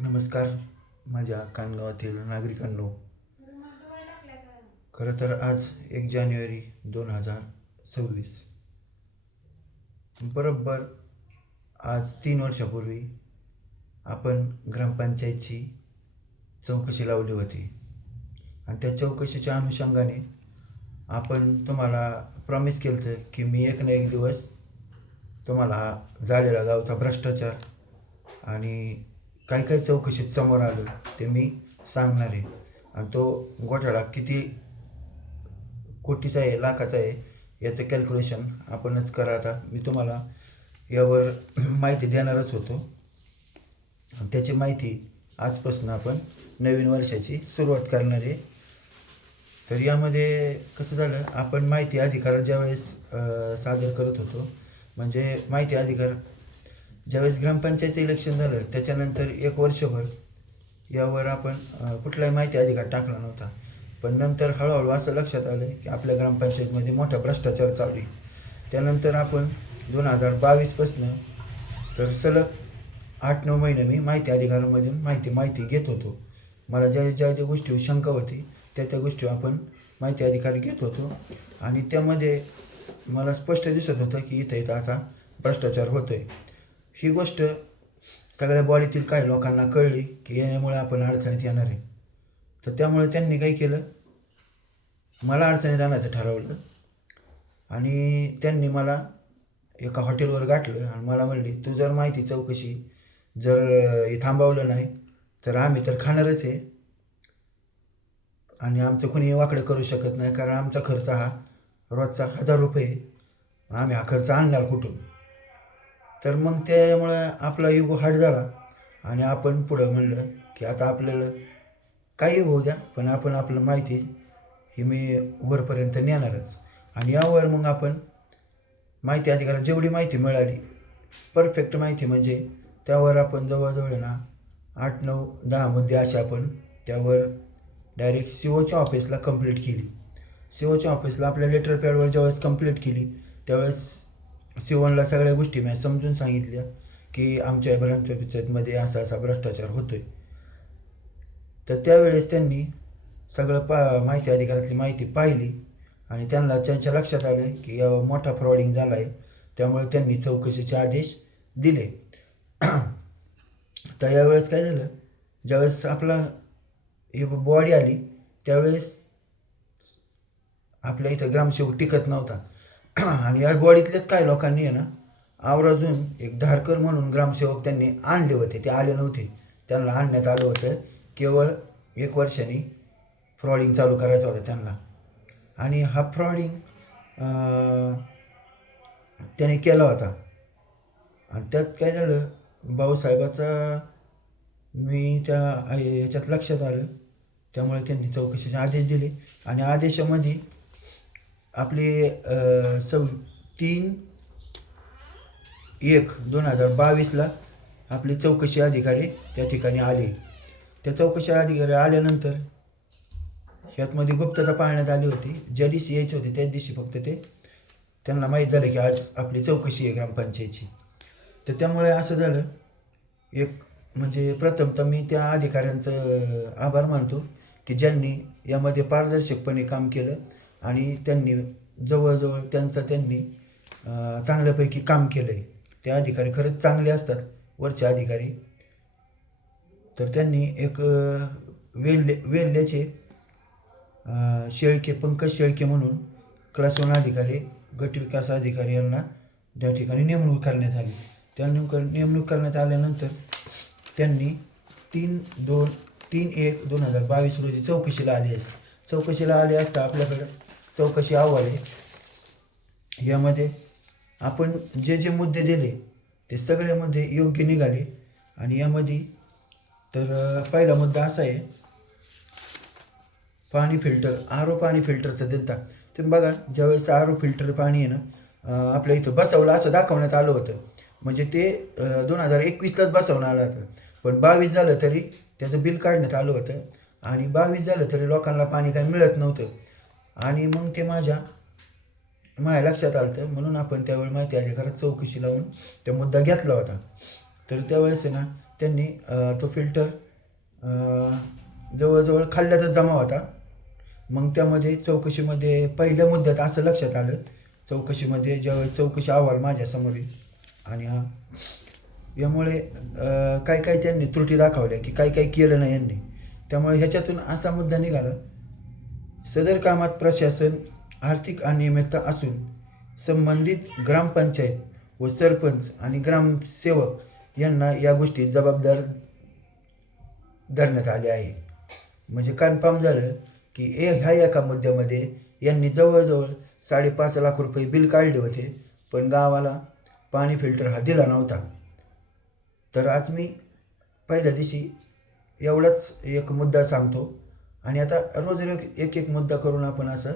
नमस्कार माझ्या कानगावातील नागरिकांनो. खरं तर आज एक जानेवारी दोन हजार सव्वीस. बरोबर आज तीन वर्षापूर्वी आपण ग्रामपंचायतची चौकशी लावली होती. आणि त्या चौकशीच्या अनुषंगाने आपण तुम्हाला प्रॉमिस केलं होतं की मी एक ना एक दिवस तुम्हाला झालेला गावचा भ्रष्टाचार आणि काही काही चौकशीत समोर आलं ते मी सांगणार आहे. आणि तो घोटाळा किती कोटीचा आहे लाखाचा आहे याचं कॅल्क्युलेशन आपणच करा आता. मी तुम्हाला यावर माहिती देणारच होतो. आणि त्याची माहिती आजपासून आपण नवीन वर्षाची सुरुवात करणार आहे. तर यामध्ये कसं झालं आपण माहिती अधिकार ज्यावेळेस सादर करत होतो म्हणजे माहिती अधिकार ज्यावेळेस ग्रामपंचायतचं इलेक्शन झालं त्याच्यानंतर एक वर्षभर यावर आपण कुठलाही माहिती अधिकार टाकला नव्हता. पण नंतर हळूहळू असं लक्षात आलं की आपल्या ग्रामपंचायतमध्ये मोठा भ्रष्टाचार चालू आहे. त्यानंतर आपण दोन हजार बावीसपासनं तर सलग आठ नऊ महिने मी माहिती अधिकारामधून माहिती माहिती घेत होतो. मला ज्या ज्या ज्या गोष्टी शंका होती त्या त्या गोष्टी आपण माहिती अधिकारी घेत होतो. आणि त्यामध्ये मला स्पष्ट दिसत होतं की इथं इथं असा भ्रष्टाचार होतो आहे ही गोष्ट सगळ्या बॉडीतील काही लोकांना कळली की येण्यामुळे आपण अडचणीत येणार आहे. तर त्यामुळे त्यांनी काय केलं? मला अडचणीत आणायचं ठरवलं. आणि त्यांनी मला एका हॉटेलवर गाठलं आणि मला म्हणली तू जर माहिती चौकशी जर हे थांबवलं नाही तर आम्ही तर खाणारच आहे. आणि आमचं कोणी वाकडं करू शकत नाही कारण आमचा खर्च हा रोजचा हजार रुपये आम्ही हा खर्च आणणार कुठून? तर मग त्यामुळं आपला युगो हाट झाला. आणि आपण पुढं म्हणलं की आता आपल्याला काही होऊ द्या पण आपण आपलं माहिती ही मी वरपर्यंत नेणारच. आणि यावर मग आपण माहिती अधिकारात जेवढी माहिती मिळाली परफेक्ट माहिती म्हणजे त्यावर आपण जवळजवळ ना आठ नऊ दहा मुद्दे असे आपण त्यावर डायरेक्ट सी ओच्या ऑफिसला कंप्लीट केली. सी ओच्या ऑफिसला आपल्या लेटर पॅडवर ज्यावेळेस कंप्लीट केली त्यावेळेस सिवनला सगळ्या गोष्टी मी समजून सांगितल्या की आमच्या ब्रांचमध्ये असा असा भ्रष्टाचार होतो आहे तर त्यावेळेस त्यांनी सगळं पा माहिती अधिकारातली माहिती पाहिली आणि त्यांना त्यांच्या लक्षात आलं की मोठा फ्रॉडिंग झाला आहे त्यामुळे त्यांनी चौकशीचे आदेश दिले. तर यावेळेस काय झालं? ज्यावेळेस आपला ही बॉडी आली त्यावेळेस आपल्या इथं ग्रामसेवक टिकत नव्हता. आणि या बॉडीतल्याच काही लोकांनी आहे ना आवराजून एक धारकर म्हणून ग्रामसेवक त्यांनी आणले होते. ते आले नव्हते. त्यांना आणण्यात आलं होतं. केवळ एक वर्षाने फ्रॉडिंग चालू करायचं होतं त्यांना. आणि हा फ्रॉडिंग त्याने केला होता. आणि त्यात काय झालं भाऊसाहेबाचा मी त्या याच्यात लक्षात आलं. त्यामुळे त्यांनी चौकशीचे आदेश दिले. आणि आदेशामध्ये आपले अ, सव तीन एक दोन हजार बावीसला आपले चौकशी अधिकारी त्या ठिकाणी आले. त्या चौकशी अधिकारी आल्यानंतर ह्यातमध्ये गुप्तता पाळण्यात आली होती. ज्या दिवशी यायचे होते त्याच दिवशी फक्त ते त्यांना माहीत झालं की आज आपली चौकशी आहे ग्रामपंचायतची. तर त्यामुळे असं झालं. एक म्हणजे प्रथमतः मी त्या अधिकाऱ्यांचं आभार मानतो की ज्यांनी यामध्ये पारदर्शकपणे काम केलं. आणि त्यांनी जवळजवळ त्यांचं त्यांनी चांगल्यापैकी काम केलं आहे ते अधिकारी खरंच चांगले असतात वरचे अधिकारी. तर त्यांनी एक वेल्ले वेल्ल्याचे शेळके पंकज शेळके म्हणून क्लास वन अधिकारी गटविकास अधिकारी यांना त्या ठिकाणी नेमणूक करण्यात आली. त्या नेमक नेमणूक करण्यात आल्यानंतर त्यांनी तीन दोन तीन एक दोन हजार बावीस रोजी चौकशीला आले. आहे चौकशीला आले असता आपल्याकडं चौकशी अहवाल यामध्ये आपण जे जे मुद्दे दिले ते सगळे मुद्दे योग्य निघाले. आणि यामध्ये तर पहिला मुद्दा असा आहे पाणी फिल्टर आरो पाणी फिल्टरचं दिलता. तुम्ही बघा ज्यावेळेस आरो फिल्टर पाणी आहे ना आपल्या इथं बसवलं असं दाखवण्यात आलं होतं. म्हणजे ते दोन हजार एकवीसलाच बसवणं आलं होतं. पण बावीस झालं तरी त्याचं बिल काढण्यात आलं होतं. आणि बावीस झालं तरी लोकांना पाणी काही मिळत नव्हतं. आणि मग ते माझ्या माझ्या लक्षात आलं होतं म्हणून आपण त्यावेळी माहिती अधिकारात चौकशी लावून तो मुद्दा घेतला होता. तर त्यावेळेस आहे ना त्यांनी तो फिल्टर जवळजवळ खाल्ल्याचा जमा होता. मग त्यामध्ये चौकशीमध्ये पहिल्या मुद्द्यात असं लक्षात आलं. चौकशीमध्ये ज्यावेळेस चौकशी अहवाल माझ्यासमोर येईल. आणि हा यामुळे काय काय त्यांनी त्रुटी दाखवल्या की काय काय केलं नाही यांनी. त्यामुळे ह्याच्यातून असा मुद्दा निघाला सदर कामात प्रशासन आर्थिक अनियमितता असून संबंधित ग्रामपंचायत व सरपंच आणि ग्रामसेवक यांना या गोष्टीत जबाबदार धरण्यात आले आहे. म्हणजे कन्फर्म झालं की ए ह्या एका मुद्द्यामध्ये यांनी जवळजवळ साडेपाच लाख रुपये बिल काढले होते पण गावाला पाणी फिल्टर हा दिला नव्हता. तर आज मी पहिल्या दिवशी एवढाच एक मुद्दा सांगतो. आणि आता रोज रोज एक एक मुद्दा करून आपण असं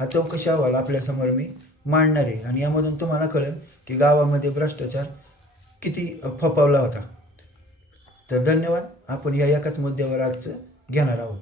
हा चौकशी अहवाल आपल्यासमोर मी मांडणार आहे. आणि यामधून तुम्हाला कळेल की गावामध्ये भ्रष्टाचार किती फपावला होता. तर धन्यवाद. आपण या एकाच मुद्द्यावर आज घेणार आहोत.